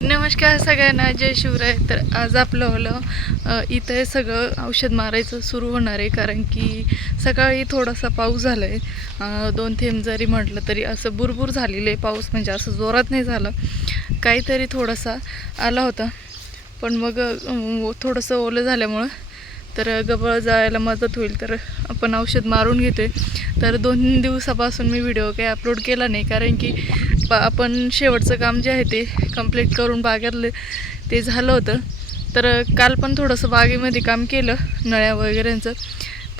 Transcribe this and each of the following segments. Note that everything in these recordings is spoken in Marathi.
नमस्कार सगळ्यांना जय शिवराय. तर आज आपलं ओलं इथं हे सगळं औषध मारायचं सुरू होणार आहे कारण की सकाळी थोडासा पाऊस झाला आहे दोन थेंब जरी म्हटलं तरी असं बुरबुर झालेलं आहे पाऊस म्हणजे असं जोरात नाही झालं. काहीतरी थोडासा आला होता. पण मग थोडंसं ओलं झाल्यामुळं तर गबळ जायला मदत होईल. तर आपण औषध मारून घेतोय. तर दोन दिवसापासून मी व्हिडिओ काही अपलोड केला नाही कारण की बा आपण शेवटचं काम जे आहे ते कंप्लीट करून बागेतलं ते झालं होतं. तर काल पण थोडंसं बागेमध्ये काम केलं नळ्या वगैरेंचं.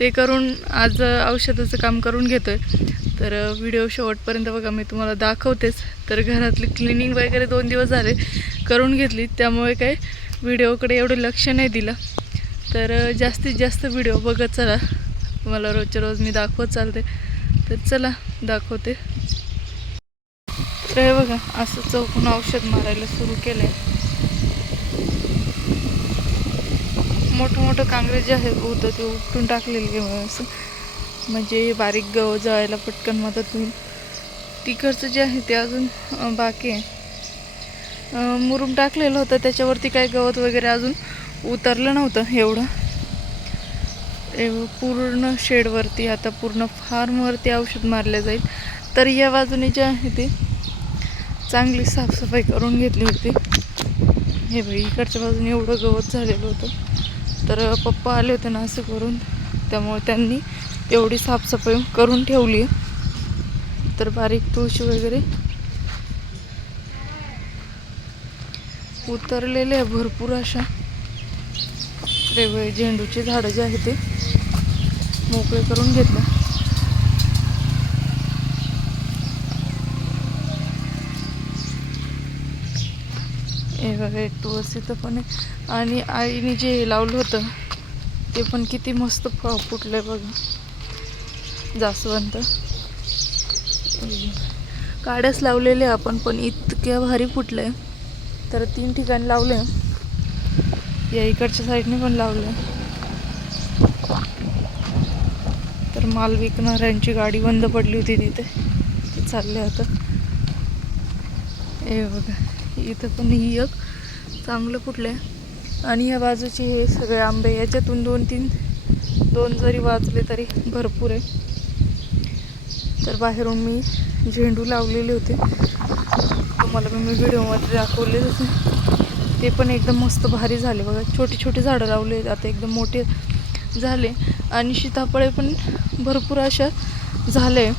ते करून आज औषधाचं काम करून घेतो आहे तर व्हिडिओ शेवटपर्यंत बघा मी तुम्हाला दाखवतेच. तर घरातली क्लिनिंग वगैरे दोन दिवस झाले करून घेतली. त्यामुळे काही व्हिडिओकडे एवढं लक्ष नाही दिलं. तर जास्तीत जास्त व्हिडिओ बघत चला. तुम्हाला रोजच्या रोज मी दाखवत चालते. तर चला दाखवते. तर हे बघा असं चौकून औषध मारायला सुरू केलं आहे मोठं मोठं कांग्रेस जे आहे होतं ते उपटून टाकलेलं असं. म्हणजे बारीक गव जळायला पटकन मदत होईल. तिकडचं जे आहे ते अजून बाकी आहे. मुरूम टाकलेलं होतं त्याच्यावरती काही गवत वगैरे अजून उतरलं नव्हतं एवढं. एव- पूर्ण शेडवरती आता पूर्ण फार्मवरती औषध मारलं जाईल. तर या बाजूने जे आहे ते चांगली साफसफाई करून घेतली होती. हे बाई इकडच्या बाजूने एवढं गवत झालेलं होतं. तर पप्पा आले होते ना असं करून त्यामुळे त्यांनी एवढी साफसफाई करून ठेवली. तर बारीक तुळशी वगैरे उतरलेले आहे भरपूर अशा. वेगवेगळे झेंडूची झाडं जे आहे ते मोकळे करून घेतलं हे बघा एक तुळशीचं पण आहे आणि आईने जे लावलं होतं ते पण किती मस्त फ फुटलंय बघा. जास्वंत. काड्याच लावलेले आपण पण इतक्या भारी फुटलंय. तर तीन ठिकाणी लावले. या इकडच्या साईडने पण लावलं. तर माल विकणाऱ्यांची गाडी बंद पडली होती तिथे. ते चालले आता. हे बघा. इथं पण ही एक चांगलं कुठलं आहे. आणि या बाजूचे हे सगळे आंबे याच्यातून दोन तीन दोन जरी वाजले तरी भरपूर आहे. तर बाहेरून मी झेंडू लावलेले होते. तुम्हाला मी व्हिडिओमध्ये दाखवले तसे ते पण एकदम मस्त भारी झाले बघा. छोटे छोटे झाडं लावले आता एकदम मोठे झाले. आणि सीताफळे पण भरपूर अशा झाले.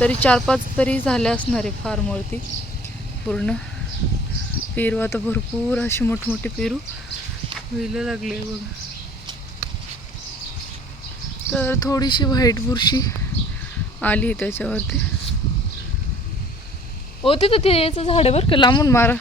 तरी चार पाच तरी झाले असणार आहे फार्मवरती. पूर्ण पेरू आता भरपूर असे मोठमोठे पेरू व्हायला लागले बघा. तर थोडीशी व्हाईट बुरशी आली त्याच्यावरती. होते तर ते याचं झाड बरं का लांबून मारा.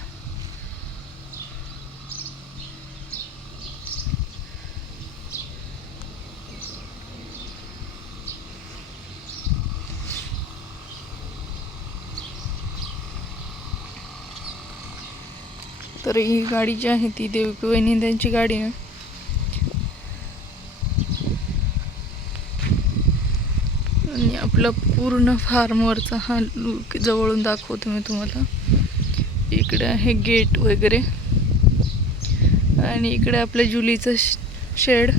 तर ही गाडी जी आहे ती देवकी वहिनी त्यांची गाडी आहे. आणि आपला पूर्ण फार्मवरचा हा लुक जवळून दाखवतो मी तुम्हाला. इकडे आहे गेट वगैरे. आणि इकडे आपल्या जुलीचं शेड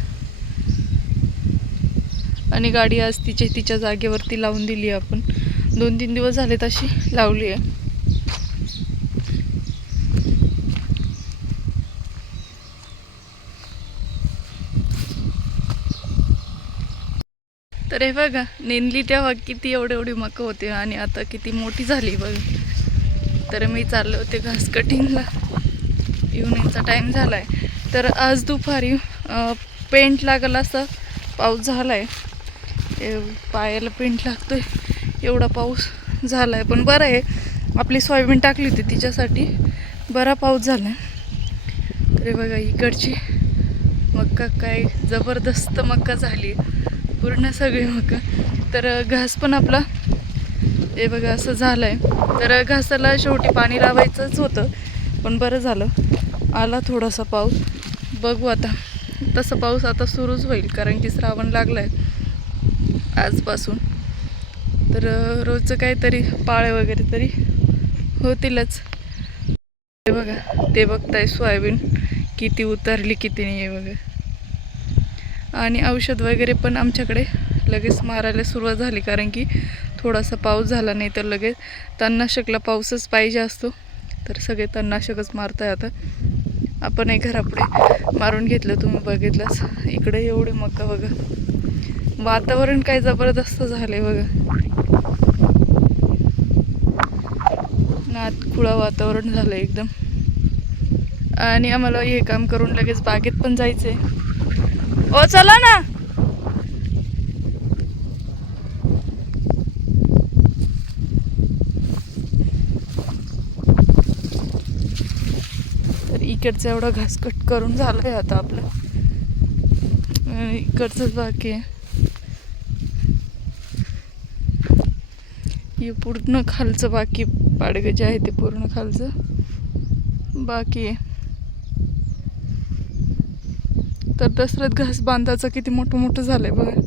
आणि गाडी आज तिच्या तिच्या जागेवरती लावून दिली आहे आपण. दोन तीन दिवस झाले तशी लावली आहे. तर हे बघा नेंदली तेव्हा किती एवढी एवढी मकं होती आणि आता किती मोठी झाली बघा. तर मी चालले होते घास कटिंगला इव्हनिंगचा टाईम झाला आहे तर आज दुपारी पेंट लागला असं पाऊस झाला आहे पायाला पेंट लागतोय. एवढा पाऊस झाला आहे पण बरं आहे आपली सोयाबीन टाकली होती तिच्यासाठी. बरा पाऊस झाला आहे तर बघा इकडची मक्का काय जबरदस्त मक्का झाली. पूर्ण सगळी मग. तर घास पण आपला हे बघा असं झालं आहे तर घासाला शेवटी पाणी लावायचंच होतं पण बरं झालं. आला थोडासा पाऊस. बघू आता. तसं पाऊस आता सुरूच होईल कारण की श्रावण लागला आहे आजपासून. तर रोजचं काहीतरी पाळे वगैरे तरी होतीलच. हे बघा ते बघताय सोयाबीन किती उतरली किती नाही आहे बघा. आणि औषध वगैरे पण आमच्याकडे लगेच मारायला सुरुवात झाली कारण की थोडासा पाऊस झाला नाही तर लगेच तणनाशकला पाऊसच पाहिजे असतो. तर सगळे तणनाशकच मारताय आता. आपण एक घरापुढे मारून घेतलं तुम्ही बघितलंच. इकडे एवढे मका बघा. वातावरण काय जबरदस्त झालंय बघा. नात खुळा वातावरण झालं एकदम. आणि आम्हाला हे काम करून लगेच बागेत पण जायचंय. ओ चला ना. तर इकडचं एवढं घासकट करून झालंय आता आपलं. इकडचंच बाकी आहे. हे पूर्ण खालचं बाकी पाडगं जे आहे ते पूर्ण खालचं. बाकी आहे. तर दसऱ्यात घास बांधायचं किती मोठं मोठं झालं आहे बघा.